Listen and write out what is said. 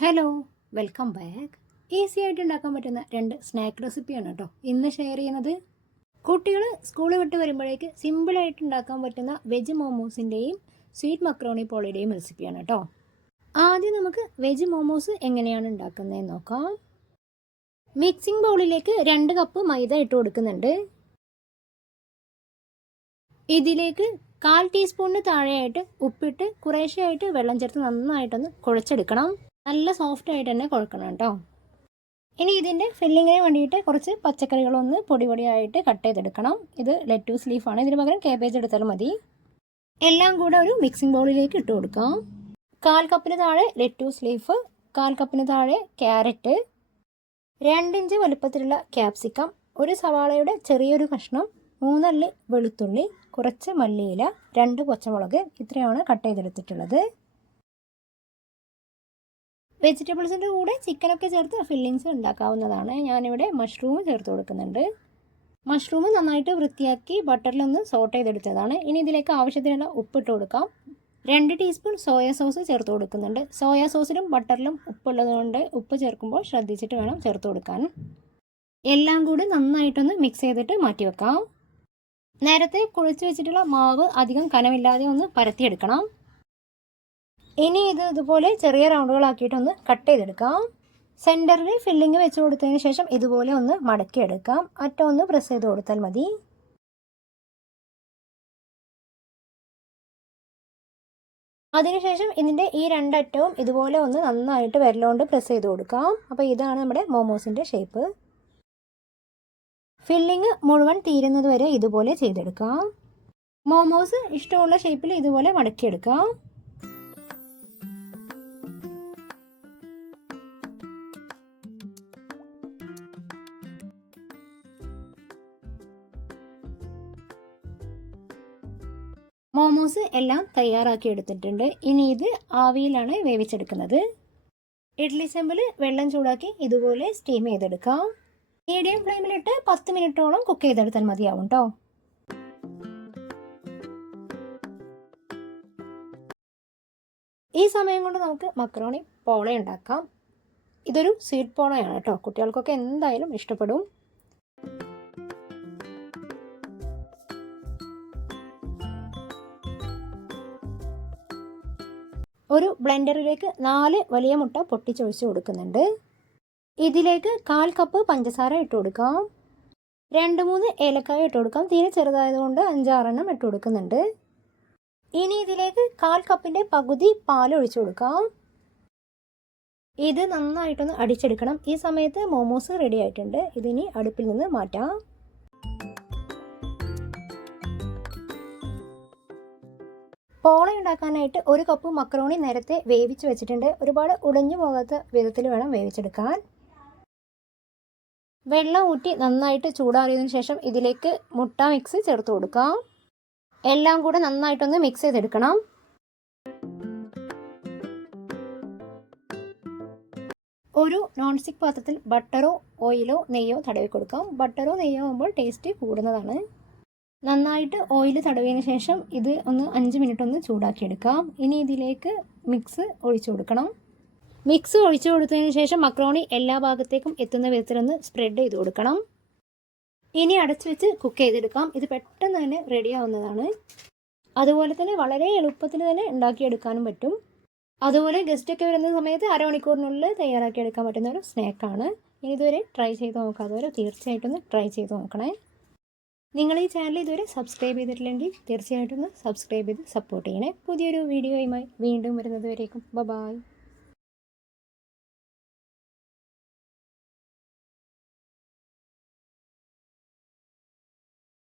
Hello welcome back easy ആയിട്ട് ഉണ്ടാക്കാൻ പറ്റുന്ന രണ്ട് സ്നാക്ക് റെസിപ്പിയാണ് കേട്ടോ ഇന്ന് ഷെയർ ചെയ്യുന്നത് കുട്ടികൾ സ്കൂളിൽ വിട്ട് വരുമ്പോഴേക്ക് സിമ്പിളായിട്ട് ഉണ്ടാക്കാൻ പറ്റുന്ന വെജ് മോമോസിന്റെയും സ്വീറ്റ് മക്രോണി പോളിയുടെയും റെസിപ്പിയാണ് കേട്ടോ ആദ്യം നമുക്ക് വെജ് മോമോസ് എങ്ങനെയാണ് ഉണ്ടാക്കുന്നതെന്ന് നോക്കാം. മിക്സിംഗ് ബൗളിലേക്ക് രണ്ട് കപ്പ് മൈദ ഇട്ട് കൊടുക്കുന്നുണ്ട്. ഇതിലേക്ക് കാൽ ടീസ്പൂണിന് താഴെയായിട്ട് ഉപ്പിട്ട് കുറേശ്ശെയായിട്ട് വെള്ളം ചേർത്ത് നന്നായിട്ടൊന്ന് കുഴച്ചെടുക്കണം. നല്ല സോഫ്റ്റ് ആയിട്ട് തന്നെ കുഴക്കണം കേട്ടോ ഇനി ഇതിന്റെ ഫില്ലിങ്ങിന് വേണ്ടിയിട്ട് കുറച്ച് പച്ചക്കറികളൊന്ന് പൊടി പൊടിയായിട്ട് കട്ട് ചെയ്തെടുക്കണം. ഇത് ലെറ്റൂസ് ലീഫാണ് ഇതിന് പകരം കേബേജ് എടുത്താൽ മതി. എല്ലാം കൂടെ ഒരു മിക്സിംഗ് ബൗളിലേക്ക് ഇട്ട് കൊടുക്കാം. കാൽ കപ്പിന് താഴെ ലെറ്റൂസ് ലീഫ് കാൽ കപ്പിന് താഴെ ക്യാരറ്റ് രണ്ടിഞ്ച് വലുപ്പത്തിലുള്ള ക്യാപ്സിക്കം ഒരു സവാളയുടെ ചെറിയൊരു കഷ്ണം മൂന്നല്ലി വെളുത്തുള്ളി കുറച്ച് മല്ലിയില രണ്ട് പച്ചമുളക് ഇത്രയാണ് കട്ട് ചെയ്തെടുത്തിട്ടുള്ളത്. വെജിറ്റബിൾസിന്റെ കൂടെ ചിക്കനൊക്കെ ചേർത്ത് ഫില്ലിങ്സ് ഉണ്ടാക്കാവുന്നതാണ്. ഞാനിവിടെ മഷ്റൂം ചേർത്ത് കൊടുക്കുന്നുണ്ട്. മഷ്റൂം നന്നായിട്ട് വൃത്തിയാക്കി ബട്ടറിലൊന്ന് സോട്ട് ചെയ്തെടുത്തതാണ്. ഇനി ഇതിലേക്ക് ആവശ്യത്തിനുള്ള ഉപ്പിട്ട് കൊടുക്കാം. രണ്ട് ടീസ്പൂൺ സോയ സോസ് ചേർത്ത് കൊടുക്കുന്നുണ്ട്. സോയ സോസിലും ബട്ടറിലും ഉപ്പുള്ളതുകൊണ്ട് ഉപ്പ് ചേർക്കുമ്പോൾ ശ്രദ്ധിച്ചിട്ട് വേണം ചേർത്ത് കൊടുക്കാൻ. എല്ലാം കൂടി നന്നായിട്ടൊന്ന് മിക്സ് ചെയ്തിട്ട് മാറ്റി വെക്കാം. നേരത്തെ കുഴച്ച് വെച്ചിട്ടുള്ള മാവ് അധികം കനമില്ലാതെ ഒന്ന് പരത്തിയെടുക്കണം. ഇനി ഇത് ഇതുപോലെ ചെറിയ റൗണ്ടുകളാക്കിയിട്ടൊന്ന് കട്ട് ചെയ്തെടുക്കാം. സെന്ററിൽ ഫില്ലിങ് വെച്ച് കൊടുത്തതിന് ശേഷം ഇതുപോലെ ഒന്ന് മടക്കിയെടുക്കാം. അറ്റം ഒന്ന് പ്രസ് ചെയ്ത് കൊടുത്താൽ മതി. അതിനുശേഷം ഇതിന്റെ ഈ രണ്ടറ്റവും ഇതുപോലെ ഒന്ന് നന്നായിട്ട് വിരലുകൊണ്ട് പ്രസ് ചെയ്ത് കൊടുക്കാം. അപ്പോൾ ഇതാണ് നമ്മുടെ മോമോസിന്റെ ഷേപ്പ്. ഫില്ലിങ് മുഴുവൻ തീരുന്നത് വരെ ഇതുപോലെ ചെയ്തെടുക്കാം. മോമോസ് ഇഷ്ടമുള്ള ഷേപ്പിൽ ഇതുപോലെ മടക്കിയെടുക്കാം. മോമോസ് എല്ലാം തയ്യാറാക്കി എടുത്തിട്ടുണ്ട്. ഇനി ഇത് ആവിയിലാണ് വേവിച്ചെടുക്കുന്നത്. ഇഡ്ലി ചെമ്പിൽ വെള്ളം ചൂടാക്കി ഇതുപോലെ സ്റ്റീം ചെയ്തെടുക്കാം. മീഡിയം ഫ്ലെയിമിലിട്ട് പത്ത് മിനിറ്റോളം കുക്ക് ചെയ്തെടുത്താൽ മതിയാവും കേട്ടോ ഈ സമയം കൊണ്ട് നമുക്ക് മക്രോണി പോള ഉണ്ടാക്കാം. ഇതൊരു സ്വീറ്റ് പോളയാണ് കേട്ടോ കുട്ടികൾക്കൊക്കെ എന്തായാലും ഇഷ്ടപ്പെടും. ഒരു ബ്ലെൻഡറിലേക്ക് നാല് വലിയ മുട്ട പൊട്ടിച്ചൊഴിച്ച് കൊടുക്കുന്നുണ്ട്. ഇതിലേക്ക് കാൽ കപ്പ് പഞ്ചസാര ഇട്ട് കൊടുക്കാം. രണ്ട് മൂന്ന് ഏലക്കായ ഇട്ട് കൊടുക്കാം. തീരെ ചെറുതായതുകൊണ്ട് അഞ്ചാറെണ്ണം ഇട്ട് കൊടുക്കുന്നുണ്ട്. ഇനി ഇതിലേക്ക് കാൽ കപ്പിന്റെ പകുതി പാൽ ഒഴിച്ചു കൊടുക്കാം. ഇത് നന്നായിട്ടൊന്ന് അടിച്ചെടുക്കണം. ഈ സമയത്ത് മോമോസ് റെഡി ആയിട്ടുണ്ട്. ഇതിനി അടുപ്പിൽ നിന്ന് മാറ്റാം. പോള ഉണ്ടാക്കാനായിട്ട് ഒരു കപ്പ് മക്രോണി നേരത്തെ വേവിച്ച് വെച്ചിട്ടുണ്ട്. ഒരുപാട് ഉടഞ്ഞു പോകാത്ത വിധത്തിൽ വേണം വേവിച്ചെടുക്കാൻ. വെള്ളം ഊറ്റി നന്നായിട്ട് ചൂടാറിയതിന് ശേഷം ഇതിലേക്ക് മുട്ട മിക്സ് ചേർത്ത് കൊടുക്കാം. എല്ലാം കൂടെ നന്നായിട്ടൊന്ന് മിക്സ് ചെയ്തെടുക്കണം. ഒരു നോൺ സ്റ്റിക്ക് പാത്രത്തിൽ ബട്ടറോ ഓയിലോ നെയ്യോ തടവി കൊടുക്കാം. ബട്ടറോ നെയ്യോ ആകുമ്പോൾ ടേസ്റ്റ് കൂടുന്നതാണ്. നന്നായിട്ട് ഓയിൽ തടവിയതിന് ശേഷം ഇത് ഒന്ന് അഞ്ച് മിനിറ്റ് ഒന്ന് ചൂടാക്കിയെടുക്കാം. ഇനി ഇതിലേക്ക് മിക്സ് ഒഴിച്ചു കൊടുക്കണം. മിക്സ് ഒഴിച്ചു കൊടുത്തതിന് ശേഷം മക്രോണി എല്ലാ ഭാഗത്തേക്കും എത്തുന്ന വിധത്തിലൊന്ന് സ്പ്രെഡ് ചെയ്ത് കൊടുക്കണം. ഇനി അടച്ചു വെച്ച് കുക്ക് ചെയ്തെടുക്കാം. ഇത് പെട്ടെന്ന് തന്നെ റെഡിയാവുന്നതാണ് അതുപോലെ തന്നെ വളരെ എളുപ്പത്തിൽ തന്നെ ഉണ്ടാക്കിയെടുക്കാനും പറ്റും. അതുപോലെ ഗസ്റ്റൊക്കെ വരുന്ന സമയത്ത് അരമണിക്കൂറിനുള്ളിൽ തയ്യാറാക്കിയെടുക്കാൻ പറ്റുന്ന ഒരു സ്നാക്കാണ് ഇനി ഇതുവരെ ട്രൈ ചെയ്ത് നോക്കാതെ തീർച്ചയായിട്ടും ഒന്ന് ട്രൈ ചെയ്ത് നോക്കണേ. നിങ്ങൾ ഈ ചാനൽ ഇതുവരെ സബ്സ്ക്രൈബ് ചെയ്തിട്ടില്ലെങ്കിൽ തീർച്ചയായിട്ടും ഒന്ന് സബ്സ്ക്രൈബ് ചെയ്ത് സപ്പോർട്ട് ചെയ്യണേ. പുതിയൊരു വീഡിയോയുമായി വീണ്ടും വരുന്നത് വരേക്കും. ബ ബായ്